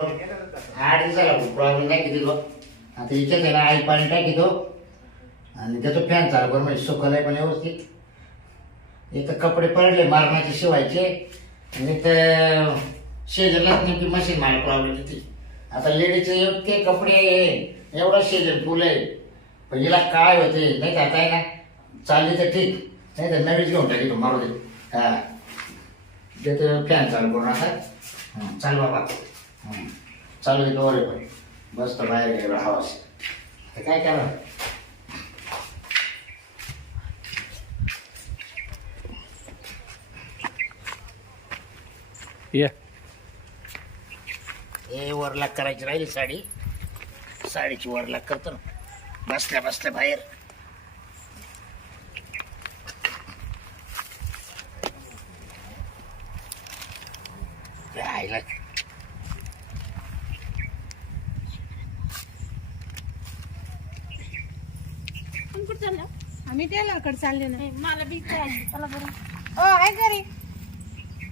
आठ दिवसाला प्रॉब्लेम नाही किती तो? आता हिच्यात आहे ना आई पाणी टाकी तो. आणि त्याचा फॅन चालू करून म्हणजे सुकलाय पण व्यवस्थित. इथं कपडे पडले मारण्याचे शिवायचे. आणि तर शेजारलाच नेमकी मशीन मार प्रॉब्लेम होती आता लेडीचे इतके कपडे आहे, एवढा शेजर फुल आहे. पण हिला काय होते नाही तर आता आहे ना चालली तर ठीक. नाही तर नवीच घेऊन टाकी तो मारू दे. हा. ते फॅन चालू करून आता. चालू बाबा. चालू दे डोरे पण मस्त बाहेर गेलो हवा तर काय करा ये. हे वरलाग करायची राहिली साडी. साडीची वरलाग करतो ना. बसल्या बसल्या बाहेर ते आईला पण कुठं चाललं? आम्ही टेलरकडे चालले ना. नाही, मला बी चला बरं. ओ आहे घरी.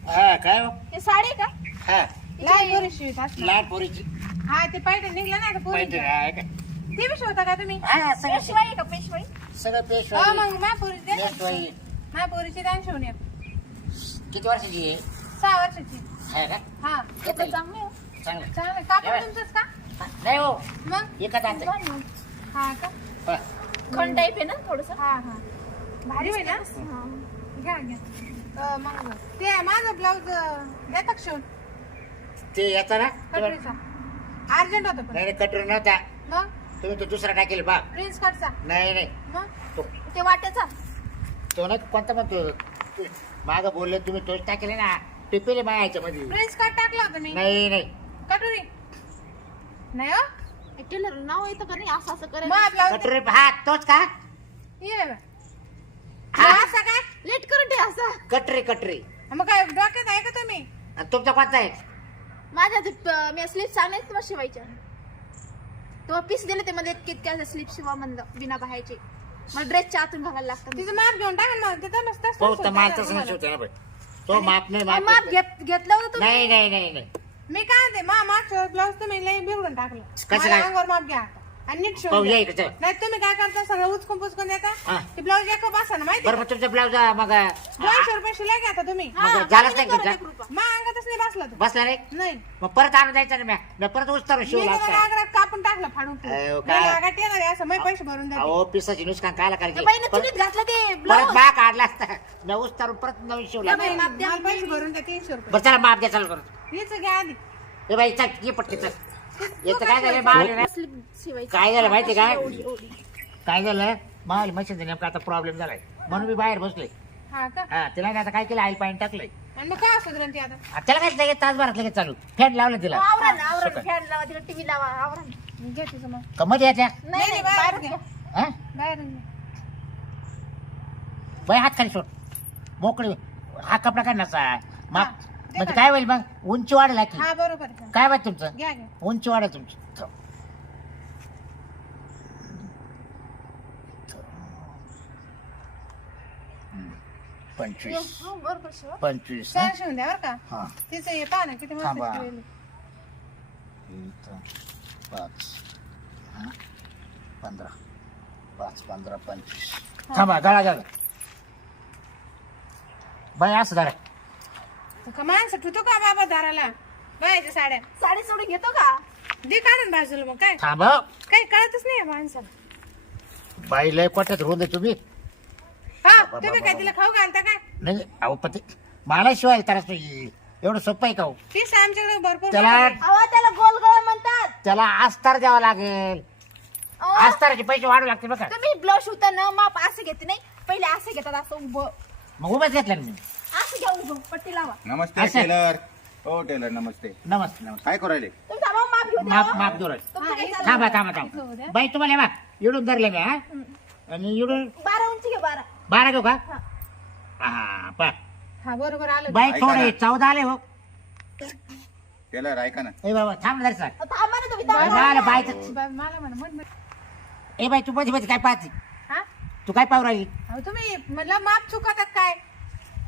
हा काय हो? हे साडी आहे का? हा. लहान पोरी शिवत असणार. लहान पोरीची. हा ते पाहिजे निघलं ना पाहिजे का? ते बी शिवता का तुम्ही? हा सगळं पेशवाई आहे का? पेशवाई? सगळं हो पेशवाई मग मा पोरी दे ना. पेशवाई मा पोरीची दान शिवून ये. किती वर्षाची आहे? सहा वर्षाची. आहे का? हा. कपडे चांगले हो. चांगलं. चांगलं. कापड तुमचंच का? नाही हो. मग? एकच आणते. हा का? हा. खण टाईप आहे ना थोडस? हा हा. भारी होईल ना? घ्या घ्या. अं, मग. ते माझं ब्लाऊज देता का शिवून. ते याचा ना? कटोरीचा. अर्जंट होतं पण. नाही कटर नव्हता. मग? तुम्ही तो दुसरा टाकेल बा. प्रिन्स कटचा नाही नाही. मग? तो ते वाट्याचा. तो नाही कोणता म्हणतो माग बोलले तुम्ही तोच टाकेले ना? टिपेले माया याच्यामध्ये प्रिन्स कट टाकला होता मी. नाही नाही. कटोरी. नाही हो? टेलर नाव येतं का नाही असं असं करेल मग ब्लाऊज कटोरी हा तोच का? ये बा. हा. असं काय? लेट करून ठेव असं. कटरी कटरी मग काय डोक्यात आहे का तुम्ही? आणि तुमचा कोणता आहे? माझ्या ते प- मी स्लीप तुम्हाला शिवायच्या तो पीस दिले ते मध्ये कितक्या स्लीप शिवा म्हणलं बिना बाहायचे मला ड्रेसच्या आतून घालायला लागतं तिचं माप घेऊन टाका ना तिथं नसतं हो तर माल तसं नाही शिवते ना बाई. तो माप नाही माप माप घेत घेतलं होतं तुम्ही? नाही नाही नाही नाही. मी काय ते मा मागच्या ब्लाऊज तुम्ही लई बिघडून टाकलं. कसं मला काय? अंगावर माप घ्या आता. आणि नीट पाहू शिवून या द्या. इकडचं नाही तुम्ही काय करता सगळं उचकून पुचकून देता हा. ते ब्लाऊज एक बसा ना माहिती बरं मग तुमचा ब्लाऊज मग दोनशे रुपये शिलाई घ्या आता तुम्ही. हा, मग झालंच चांगली नाही करून तुमचा? दे कृपा. मा अंगातच नाही बसला तो. बसला नाही? नाही. मग परत आणून द्यायचा ना म्या? म्या परत उस्तारून मी शिवला त्याला असता आग्रात कापून टाकलं फाडून अहो, काय? आगात येणार आहे असं मी पैसे भरून द्या अहो पिसाची नुसकान कायला करायची? बाईने परत चुलीत घातलं ते परत ब्लाऊज बा काढला असता. म्या उस्तारून परत नवीन शिवला. मला पैसे भरून द्या तीनशे रुपये. बरं चला माप द्या चालू करतो हेच घ्या आधी. ए बाई चल ये पटके चल. येतं काय झालं आहे ना? शिवायची. काय झालं माहिती का? काय झालं? माल मशीनचा नेमका आता प्रॉब्लेम झालाय. म्हणून मी बाहेर बसलोय. हा का? हा तिला नाही आता काय केलं? आईल पाणी टाकलंय. आणि मग काय सुधरण ती आता? आ, त्याला काय लगेच तासभरात लगेच चालू. फॅन लावलं तिला. आवरण आवरण सकाळी. फॅन लावा तिला टीव्ही लावा का मध्ये येत्या? नाही नाही, बाहेर घ्या. हा. बाई हात खाली सोड. मोकळे. हा कपडा काढण्याचा माप हा, म्हणजे. काय होईल मग उंची वाढेल की हा बरोबर आहे. काय वाटत तुमचं घ्या घ्या उंची वाढेल तुमची. पंचवीस हो, बरोबर शिवा. पंचवीस हा? द्या बरं का हा तिचं हे पहा ना किती मस्त थांबा. शिवलेलं. इथं पाच हा? पंधरा पाच पंधरा पंचवीस थांबा गळा गळा बाई असं धरा तर का माणसं ठुतो का बाबा दाराला? बायच्या साड्या. साडी सोडून घेतो का? दे काढून बाजूला मग काय? थांब काही कळतच नाही या माणसाला. बाई लय कोट्यात रोंद तुम्ही. हा तुम्ही काय तिला खाऊ घालता काय नाही अहो पती मला शिवाय तर एवढं सोपं आहे का हो? तीच आमच्याकडे भरपूर त्याला आहे. अहो त्याला गोलगळा म्हणतात. त्याला आस्तार द्यावा लागेल. अहो, आस्ताराचे पैसे वाढू लागतील बघा. तुम्ही ब्लाऊज शिवताना माप असं घेते नाही. पहिले असं घेतात असं उभं. मग उभंच घेतलं ना मी. असं घ्या उभं पट्टी लावा. नमस्ते असं. टेलर. हो टेलर नमस्ते. नमस्ते नमस्ते. काय करायले थांबा माप घेऊ द्या. माप हो. माप दोर तुमचं काय चाललंय? थांबा थांबा थांबा. बाई तुम्हाला बघ इडून धरले मी हा. आणि इडून बारा उंची घे बारा. बारा घेऊ का? हा. हा पा हा बरोबर आलं. बाई ऐका थोडे ना. चौदा आले हो. टेलर ऐका ना. ए बाबा थांब जरा सर. अहो, थांबा ना तुम्ही थांबा. मला बायचं बा- मला म्हणा म्हण म्हण. ए बाई तू मध्ये मध्ये काय पाहते? हा? तू काय पाहू राहिली? अहो तुम्ही म्हटलं माप चुकतात काय?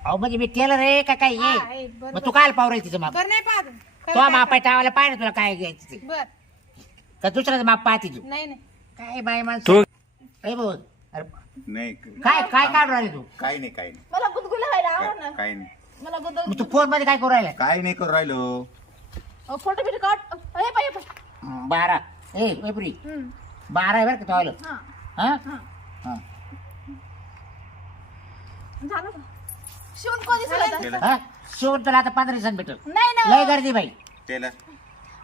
अहो म्हणजे मी टेलर आहे का काय हा, ये बरोबर. मग तू काय पाहू राहिली तिचं माप? बरं नाही पाहत. तो माप आहे टावायला पाहिजे तुला काय घ्यायचं ते. बर. का दुसऱ्याचं माप पाहते तू? नाही नाही. काय बाई माणसं? ए भाऊ अरे नाही काय काय काढून राहिले तू? काही नाही काही नाही. मला गुदगुला व्हायला आवड ना. काही नाही. मला मग तू फोनमध्ये काय करू राहिला? काही नाही करू राहिलो. फोटो बिटो काढ. हे पाय पाय. बारा. ए एप्री. बारा आहे बरं का तो आलं? हा. हा? हा. हा. झालं का? शिवून कोण? टेलर हा? शिवून तुला आता पंधरा दिवसांनी भेटल. नाही ना लय गर्दी बाई. टेलर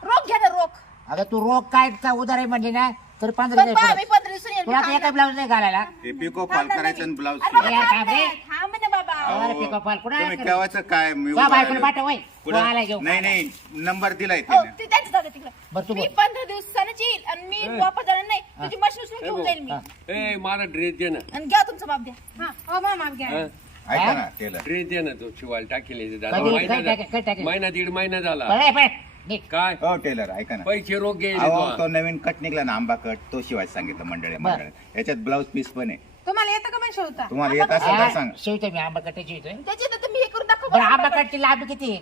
रोख घ्या ना रोख अगं तू रोग काय का उदार आहे म्हणजे ना? तर पंधरा पण दिवस पहा. मी पंधरा दिवसून येते तुला आता एका ब्लाऊज नाही घालायला? पिको फॉल करायचं आणि ब्लाऊज अरे बाबा, यार, थांब काय ना, रे? थांब ना बाबा. अरे पिको फॉल कुठं आहे? तुम्ही केव्हाच काय मी तुझ्या उभा बायकोला राहिलो. पाठव वय. तू आलाय कुठं? घेऊन. नाही नाही नंबर दिलाय हो ते त्यांचं जातं तिकडं. बरं तू मी बोल. पंधरा दिवसानंच येईल आणि मी वापस जाणार नाही. तुझी मशीन उचलून घेऊन जाईल मी. हा. ए मला ड्रेस दे ना. आणि घ्या तुमचं बाप द्या. हा. हो मामा घ्या. हा? ऐका ना टेलर ड्रेस दे ना तो दादा. कधी- महिना टाकेल- टाकेल? दीड महिना झाला. निघ. काय? हो टेलर ऐका ना. पैसे रोग घे अहो तो नवीन कट निघला ना आंबा कट तो शिवाय सांगितलं मंडळी बरं. मंडळी. याच्यात ब्लाऊज पीस पण आहे. तुम्हाला येतं का तुम्हाला येत असेल तर सांग. शिवतो मी आंबा कट्टे शिवतोय त्याची तर तुम्ही हे करून दाखव बरं आंबा कट्टी लांबी किती आहे?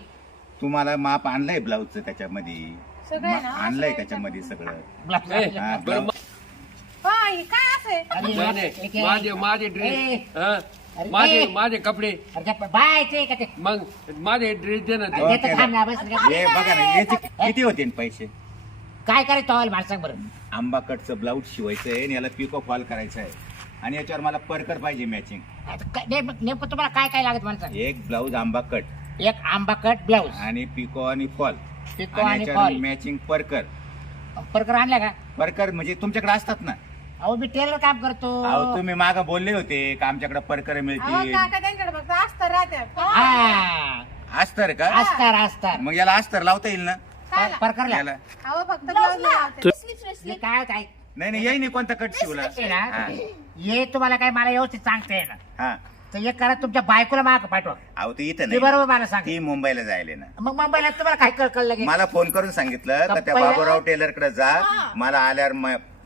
तुम्हाला माप आणलंय ब्लाऊजचं त्याच्यामध्ये. सगळं आहे आणलंय त्याच्यामध्ये सगळं. ब्लाऊज हा, बरं. हा हे काय असं आणि माझे माझे ए, ड्रेस. हा? अरे, माझे. माझे कपडे अरे त्या बाय ते का ते? मग माझे ड्रेस दे ना ते. ते तर थांब ना, बस. रे. हे बघा ना याचे किती होते पैसे? काय करायचं तवाल मला सांग बरं. आंबा कटचं ब्लाऊज शिवायचं आहे आणि याला पिको फॉल करायचं आहे आणि याच्यावर मला परकर पाहिजे मॅचिंग आता काय- नेम- नेमकं तुम्हाला काय काय लागत मला सांग. एक ब्लाऊज आंबा कट एक आंबा कट ब्लाऊज आणि पिको आणि फॉल पिको आणि आणि याच्यावर फॉल मॅचिंग परकर परकर आणला का? परकर म्हणजे तुमच्याकडे असतात ना. अहो मी टेलर काम करतो. अहो तुम्ही माग बोलले होते का आमच्याकडे परकर अहो मिळतील? काका त्यांच्याकडे फक्त असतं राहत्या. हा. अस्तर का? असतात असतात मग याला अस्तर लावता येईल ना? खायला परकरला. याला. अहो फक्त ब्लाऊज लावते. स्लीप हे स्लीप काय काय नाही नाही येई नाही कोणता कट शिवला हे ना, हा. हे तुम्हाला काय मला व्यवस्थित सांगता येणार हा. तर एक करा तुमच्या बायकोला माग पाठवा. अहो ते इथं ते नाही. बरोबर मला सांग. ती मुंबईला जायले ना. मग मुंबईला तुम्हाला काय कळ कळलं मला फोन करून सांगितलं का त्या बाबूराव टेलरकडे जा. मला आल्यावर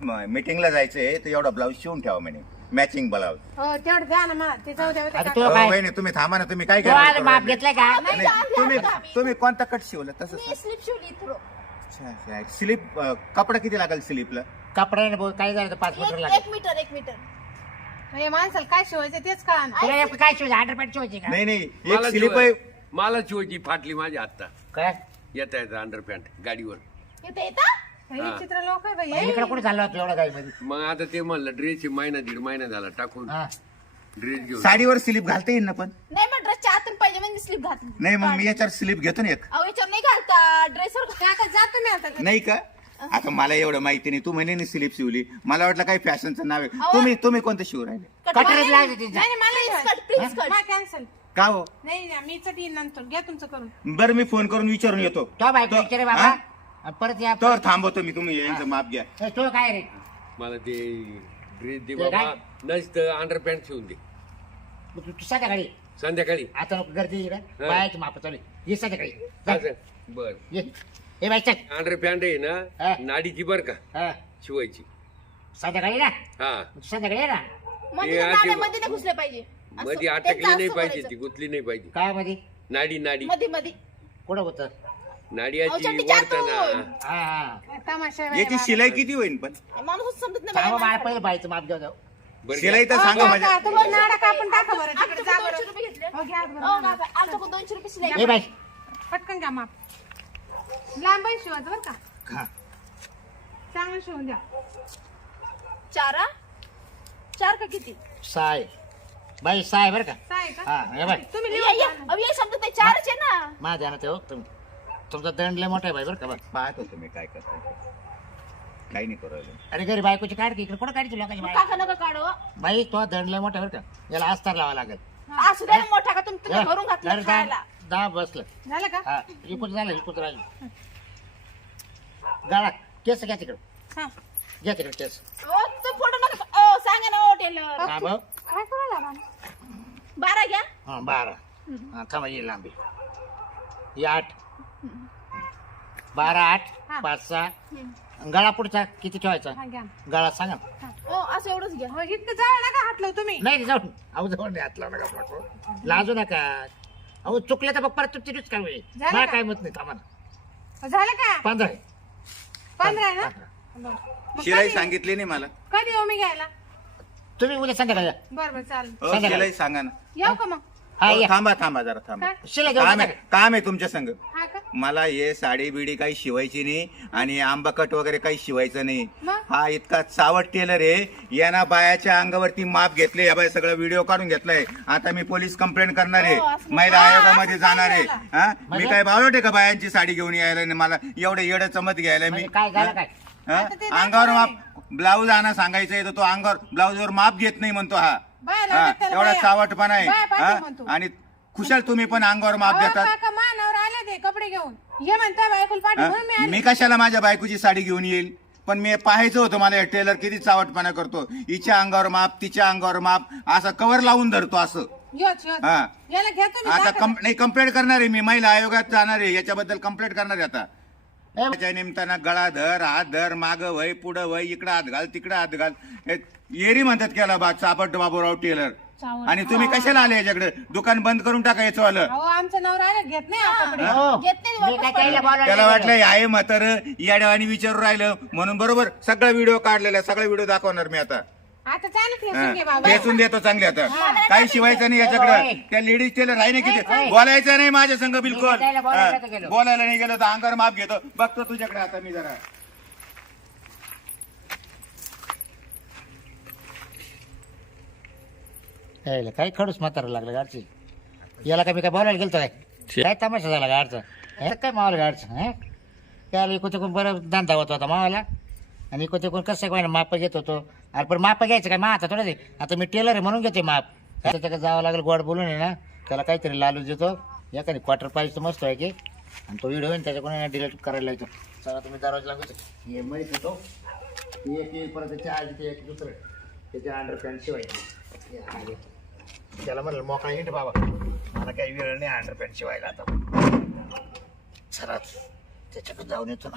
मीटिंगला जायचंय तर एवढा ब्लाऊज शिवून ठेवा म्हणे. मॅचिंग ब्लाऊज हो तेवढं द्या ना मला ते जाऊ द्या होते आता काका. तो काय? वहिनी तुम्ही थांबा ना तुम्ही काय तो आज माप? घेतलाय का? नाही, तुम्ही कोणता कट शिवला? तसं मी स्लीप शिवली थोडं स्लिप कपडा किती लागेल स्लिपला कपड्याने भाऊ काय झालं पाच मीटर एक लागेल. एक मीटर एक मीटर. हे माणसाला काय शिवायचं तेच तुला नेमकं काय शिवायचं? हंड्रेड पॅन्ट शिवायची का? नाही नाही. मला एक स्लिप आहे. शिवाय- मला शिवायची फाटली माझी आत्ता. काय? येता येतं अंडर पॅन्ट गाडीवर. येतं येतं? हे. चित्र लोक आहे बाई इकडे कुठे चाललो होतो एवढा काही मध्ये? मग आता ते म्हणलं ड्रेस महिना दीड महिना झाला टाकून हा. ड्रेस घेऊन. साडीवर स्लिप घालता येईल ना पण? नाही मग ड्रेसच्या आतून पाहिजे म्हणजे स्लीप घातली. नाही मग मी याच्यावर स्लिप घेतो ना एक. अहो याच्यावर नाही घालता. ड्रेसवर काका आता. नाही का? आता मला एवढं माहिती नाही. तू म्हणे स्लिप शिवली. मला वाटलं काही फॅशनचं नाव आहे. तुम्ही तुम्ही कोणतं शिव राहिले? कटरच नाही, मला. Cut please cut. हा कॅन्सल का हो? नाही मी चटी नंतर. घ्या तुमचं करून. बरं मी फोन करून विचारून येतो. तो बायको विचारे बाबा. हा? आणि परत या तर थांबवतो मी तुम्ही यांचं माप घ्या. ए, तो काय रे? मला ते ड्रेस दे ते बाबा काय? नसतं अंडर पॅन्ट शिवून दे. तू तू संध्याकाळी संध्याकाळी. आता नको गर्दी इकडे. हा. बायाची माप चालू आहे. ये संध्याकाळी. जा. बर. ये. ए बाई चल. अंडर पॅन्ट आहे हा. ना नाडीची बर का? हा. शिवायची. संध्याकाळी ना? हा. तू संध्याकाळी ये ना. ते आधी- नाही घुसले पाहिजे. असं. मध्ये त्यांचं अटकली नाही असं पाहिजे करायचं. ती गुतली नाही पाहिजे. काय मध्ये? नाडी नाडी. मध्ये मध्ये. कुठं होतं? नाडी अहो, अशी चड्डीच्या वरताना आतून. हा हा. तमाशा आहे याची. शिलाई किती होईल पण? माणूस समजत नाही सांगा बाया मला माणसाला. पहिलं बाईचं माप जाऊ. बरं शिलाई तर सांगा माझ्या तुम्ही नाडा कापून टाका बरं तिकडे आमच्याकडे जा दोनशे बरं. रुपये घेतले हो, घ्या बरं. हो काका, दोनशे रुपये शिलाई. ए बाई. पटकन घ्या माप. लांब शिवायचं बरं का? हा. चांगलं शिवून द्या. चारा? चार का किती? साय. बाई साय बरं का? काय का? हा हे बाई. तुम्ही ये, लिहून ये. द्या ना. अहो, हे शब्द ते चारच आहे ना. माझ्या ध्यानात आहे हो तुम- तुमचा दंड लय मोठा आहे बाई बरं का बा पाहतो तुम्ही काय करता काही नाही करू राहिले. अरे घरी बायकोची काढ की इकडे कुठं काढायची लोकांची काका नका काढू. बाई तो दंड लय मोठा आहे बरं का. याला अस्तर लावा लागेल. असू द्या ना मोठा का तुम्ही तुम्ही भरून घातलं अरे खायला. दहा दहा बसलं. झालं का? हा इकून झालं इकून राहिलं. गाळा केस घ्या तिकडं. हा. घ्या तिकडे केस. ओ तो फोटो नका ओ सांगा ना ओ टेलर हा भाऊ. काय करायला बाबा? बारा घ्या. हा बारा. हा थांबा लांबी. ही आठ. बारा आठ हा. पाच सहा. गळा पुढचा किती ठेवायचा? हा घ्या. गळा सांगा. ओ असं एवढंच घ्या. हो इतकं जाळ नका हाटलो तुम्ही. नाही जाऊन अहो नाही हात लावू नका आपला. लाजू नका. अहो चुकलं तर मग परत तुमची काय होईल? झालं मला का? काय मत नाही थांबा ना. झालं का? पंधरा आहे. पंधरा ना? बरं. मग शिलाई कधी- सांगितली नाही मला. कधी येऊ मी घ्यायला? तुम्ही उद्या संध्याकाळी या. बरं बरं चालेल. हो, सांगा ना. शिलाई सांगा ना. येऊ का मग? हा या. थांबा थांबा जरा थांबा. काय शिला घेऊन काम. आहे काम आहे तुमच्या संग. हा का? मला हे साडी बिडी काही शिवायची नाही आणि आंबाकट वगैरे काही शिवायचं नाही. मग? हा इतका चावट टेलर आहे. यांना बायाच्या अंगावरती माप घेतले या बाय सगळं व्हिडिओ काढून घेतलाय. आता मी पोलीस कंप्लेंट करणार आहे. हो, असं- महिला हा, आयोगामध्ये असं जाणार आहे. हा? मी म्हणजे? काय बावटे का बायांची साडी घेऊन यायला आणि मला एवढं येडं चमत घ्यायला मी? म्हणजे काय झालं काय? हा? आता ते अंगावर दाखवणार माप ब्लाऊज आणा सांगायचंय तर तो अंगावर ब्लाऊजवर माप घेत नाही म्हणतो हा. बाया हा, लागतात त्याला एवढा बाया. चावटपणा आहे बाया पाहिजे हा? म्हणतो. आणि खुशाल तुम्ही पण अंगावर माप अहो, देतात काका मानावर आले ते कपडे घेऊन ये म्हणता बायकुल पाठी हा? म्हणून मी आले मी कशाला माझ्या बायकोची साडी घेऊन येईल पण मी पाहायचं होतं मला टेलर किती चावटपणा करतो हिच्या अंगावर माप तिच्या अंगावर माप असं कवर लावून धरतो असं योच योच हा. याला घेतो मी आता. कम- नाही कंप्लेंट करणार आहे मी महिला आयोगात जाणार आहे याच्याबद्दल कंप्लेंट करणार आहे आता त्याच्या निमित्तानं गळा धर हात धर माग वय पुढं वय इकडं हात घाल तिकडं हात घाल. हे येरी म्हणतात केला बा चापट बाबूराव टेलर. आणि तुम्ही कशाला आले याच्याकडे? दुकान बंद करून टाकायचं आलं अहो आमचं नवरा आले घेत नाही हा कपडे हो. घेत नाही, मी वापस काय त्याला करून. बोलावलं त्याला नाही वाटलं आहे म्हातार याड्यावानी विचारून राहिलं. म्हणून बरोबर सगळा व्हिडिओ काढलेला सगळा व्हिडिओ दाखवणार मी आता. आता घे बाबा. देतो चांगले आता. काही शिवायचं नाही याच्याकडे. त्या लेडीज टेलर आहे ना किती. बोलायचं नाही माझ्या संघ बिलकुल. त्याला बोलायला तर हा. गेलो. बोलायला नाही गेलो तर अंगावर माप घेतो. बघतो तुझ्याकडे आता मी जरा. यायला काय खडूस म्हातारा लागलं गाडची? याला काय मी काय बोलायला गेलतो काय? काय तमाशा झाला गाडचा? हे? काय मावाला गाडचं हे? त्याला इकडे तिकडून बरं धंदा होत होता मावाला. आणि इकडे तिकडून कसं काय माप घेत होतो? अरे पण माप घ्यायचं काय? मा आता थोडं ते आता मी टेलर आहे म्हणून घेते माप. त्याच्याकडे जावं लागेल गोड बोलून आहे ना त्याला काहीतरी लालू देतो. एखादी क्वार्टर पाहिजे तर मस्त आहे की. आणि तो व्हिडिओ त्याच्याकडून डिलीट करायला येतो चला तुम्ही दरवाजा लागू हे माहीत होतो. एक एक परत त्याच्या ते एक दुसरं. त्याच्या अंडर पॅन्ट शिवायची. त्याला म्हणलं मोकळा हिंड बाबा. मला काही वेळ नाही अंडर पॅन्ट शिवायला आता. चला त्याच्याकडे जाऊन येतो ना.